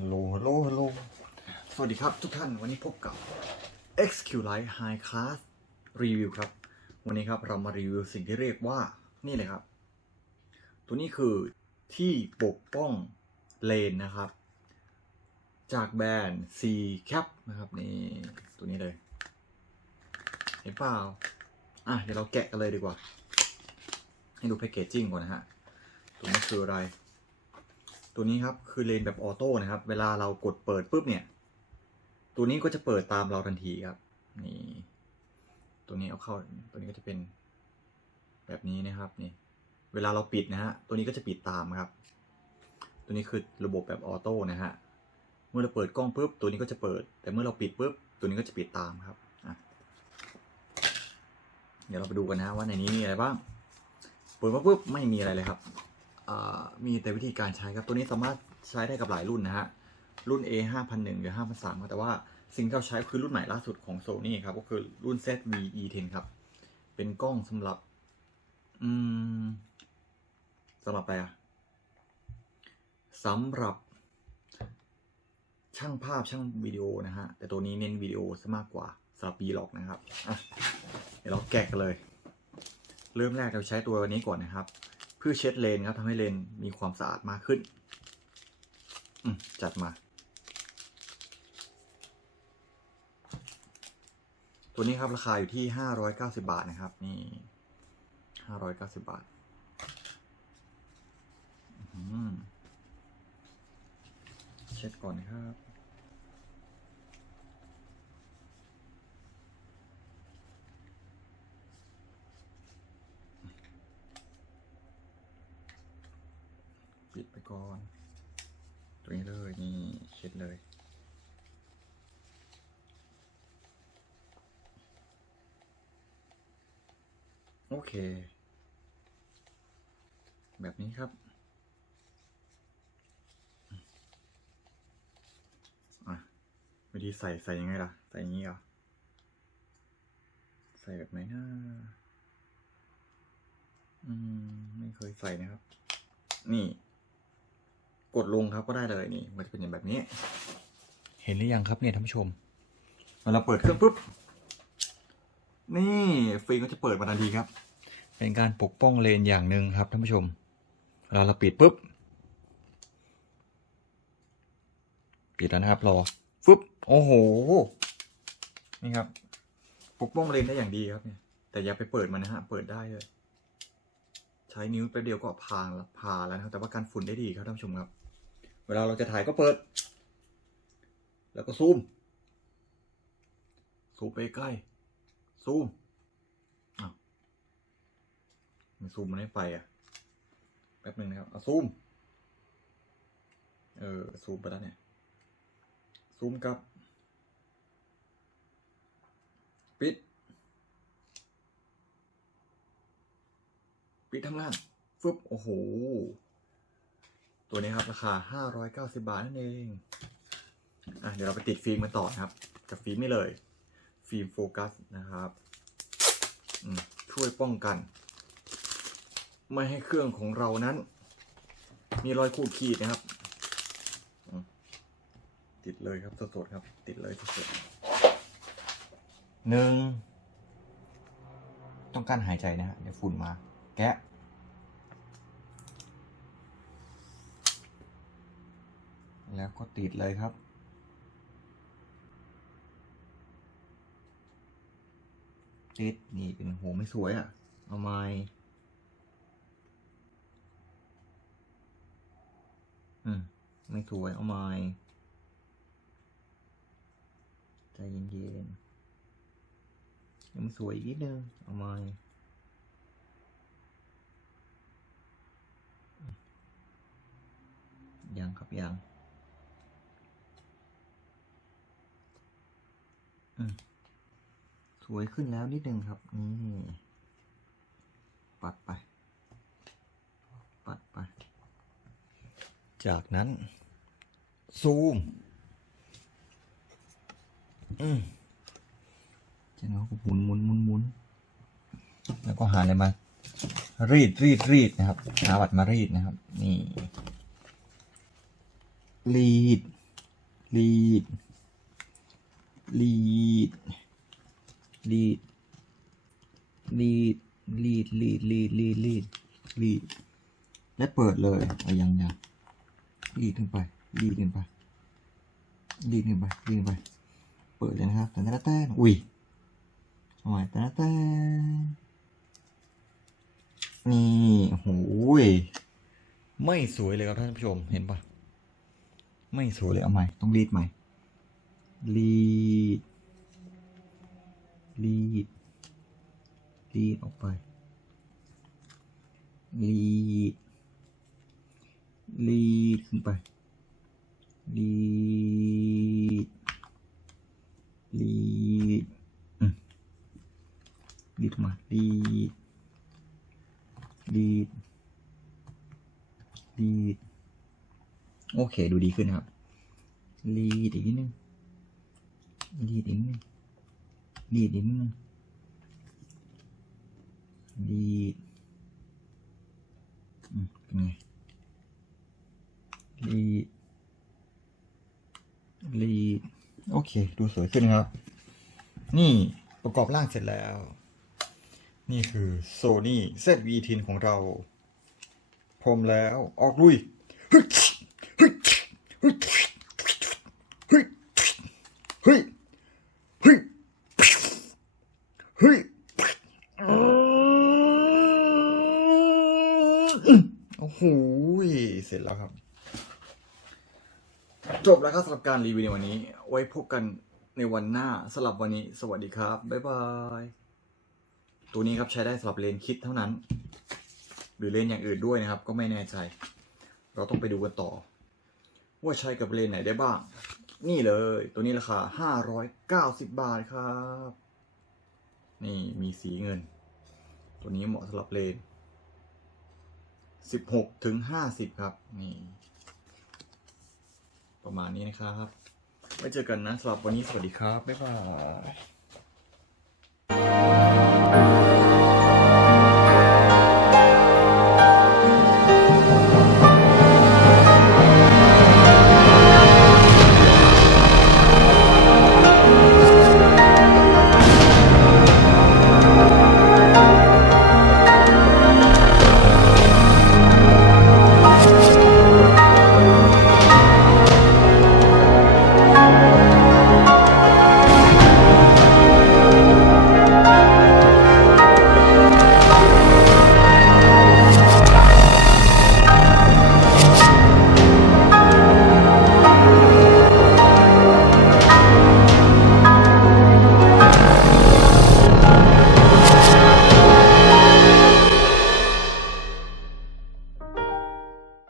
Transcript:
ฮัลโหล ฮัลโหล ฮัลโหล สวัสดีครับทุกท่าน วันนี้พบกับ XQ Lite High Class Review ครับ วันนี้ครับเรามารีวิวสิ่งที่เรียกว่า นี่เลยครับ ตัวนี้คือที่ปกป้องเลนนะครับ จากแบรนด์ C Cap นะครับ นี่ ตัวนี้เลย เห็นเปล่า อะ เดี๋ยวเราแกะกันเลยดีกว่า ให้ดูแพคเกจจิ้งก่อนนะฮะ ตัวนี้คืออะไร ตัวนี้ครับคือเลนแบบออโต้นะครับ เวลาเรากดเปิดปุ๊บเนี่ย ตัวนี้ก็จะเปิดตามเราทันทีครับ นี่ ตัวนี้เอาเข้า ตัวนี้ก็จะเป็นแบบนี้นะครับ นี่ เวลาเราปิดนะฮะ ตัวนี้ก็จะปิดตามครับ ตัวนี้คือระบบแบบออโต้นะฮะ เมื่อเราเปิดกล้องปุ๊บ ตัวนี้ก็จะเปิด แต่เมื่อเราปิดปุ๊บ ตัวนี้ก็จะปิดตามครับเดี๋ยวเราไปดูกันนะว่าในนี้มีอะไรบ้าง เปิดมาปุ๊บไม่มีอะไรเลยครับ มีแต่วิธีการใช้ครับ ตัวนี้สามารถใช้ได้กับหลายรุ่นนะฮะ รุ่น A 5 0 0หรือ5 0 0แต่ว่าสิ่งที่เราใช้คือรุ่นใหม่ล่าสุดของ Sony ครับ ก็คือรุ่น ZV E10 ครับ เป็นกล้องสำหรับ อืมสำหรับอะไรอะสำหรับช่างภาพช่างวิดีโอนะฮะ แต่ตัวนี้เน้นวิดีโอซะมากกว่าสำหรับ B ล็อกนะครับ เดี๋ยวเราแกะกันเลย เริ่มแรกเราใช้ตัวนี้ก่อนนะครับ เพื่อเช็ดเลนครับทำให้เลนมีความสะอาดมากขึ้นจัดมา ตัวนี้ครับราคาอยู่ที่ห้าร้อยเก้าสิบาทนะครับ นี่ห้าร้อยเก้าสิบาทเช็ดก่อนนะครับ ปิดไปก่อนตัวนี้เลยนี่เช็ดเลย โอเค แบบนี้ครับอะวิธีใส่ใส่ยังไงล่ะ ใส่อย่างนี้เหรอใส่แบบไหนนะอืม ไม่เคยใส่นะครับ นี่ กดลงครับก็ได้เลยนี่มันจะเป็นอย่างแบบนี้ เห็นหรือยังครับเนี่ยท่านผู้ชมเวลาเปิดเครื่องปุ๊บนี่ฟิล์มก็จะเปิดมาทันทีครับ เป็นการปกป้องเลนอย่างหนึ่งครับท่านผู้ชมเวลาเราปิดปุ๊บปิดแล้วนะครับรอฟึบโอ้โหนี่ครับปกป้องเลนได้อย่างดีครับเนี่ยแต่อย่าไปเปิดมันนะฮะเปิดได้เลย ใช้นิ้วแป๊บเดียวก็พางละพาแล้วนะครับแต่ว่าการฝุ่นได้ดีครับท่านผู้ชมครับ เวลาเราจะถ่ายก็เปิด แล้วก็ซูม ซูมไปใกล้ ซูมอ้าวมันซูมมันไม่ไปอะ แป๊บหนึ่งนะครับ เอาซูม เออ ซูมไปแล้วเนี่ย ซูมกลับ ปิด ปิดทำงาน ฟึบ โอ้โห ตัวนี้ครับราคา 590 บาทนั่นเอง อะเดี๋ยวเราไปติดฟิล์มกันต่อครับ กับฟิล์มนี่เลย ฟิล์มโฟกัสนะครับช่วยป้องกัน ไม่ให้เครื่องของเรานั้น มีรอยขูดขีดนะครับ ติดเลยครับสดๆครับ ติดเลยสดๆหนึ่ง ต้องการหายใจนะฮะเดี๋ยวฝุ่นมา แกะ แล้วก็ติดเลยครับ ติดนี่เป็นโหไม่สวยอะ่ะ เอาไม้อืม ไม่สวยเอาไม้ใจเย็นๆยังสวยอีกนิดนึงเอาไม้ยังครับยัง อืม สวยขึ้นแล้วนิดนึงครับ นี่ ปัดไป ปัดไป จากนั้น ซูม อืมจากนั้นก็หมุนหมุนหมุนหมุนแล้วก็หาอะไรมา รีดรีดรีดนะครับ หาบัตรมารีดนะครับ นี่ รีดลีด ลีดลีดลีดลีดลีดลีดลีดลีดลีดและเปิดเลยเอายังยังลีดขึ้นไปลีดขึ้นไปลีดขึ้นไปลีดขึ้นไป เปิดเลยนะครับแต่แต่แต่อุ้ยทำไมแต่แต่นี่โอ้โหยไม่สวยเลยครับท่านผู้ชม เห็นปะไม่สวยเลยเอาใหม่ ต้องรีดใหม่ รีดรีดรีดออกไปรีดรีดขึ้นไปรีดรีดอืมรีดมารีดรีดรีดโอเค ดูดีขึ้นครับรีดอีกนิดนึง รีดอีกนิดนึงรีดอีกนิดนึงรีดอืมเป็นไงรีดรีดโอเค ดูสวยขึ้นครับ นี่ประกอบร่างเสร็จแล้ว นี่คือ Sony ZV-10 ของเรา พร้อมแล้วออกลุยเฮ้ยเฮ้ยเฮ้ยเฮ้ยเฮ้ยเฮ้ยเฮ้ย โอ้โหเสร็จแล้วครับ จบแล้วครับสำหรับการรีวิวในวันนี้ ไว้พบกันในวันหน้าสำหรับวันนี้ สวัสดีครับ บ๊ายบาย ตัวนี้ครับใช้ได้สำหรับเลนคิดเท่านั้น หรือเลนอย่างอื่นด้วยนะครับ ก็ไม่แน่ใจ เราต้องไปดูกันต่อ ว่าใช้กับเลนไหนได้บ้าง นี่เลย ตัวนี้ราคา 590 บาทครับ นี่มีสีเงิน ตัวนี้เหมาะสำหรับเลน 16ถึง50ครับ นี่ ประมาณนี้นะครับ ไว้เจอกันนะสำหรับวันนี้สวัสดีครับ บ๊ายบาย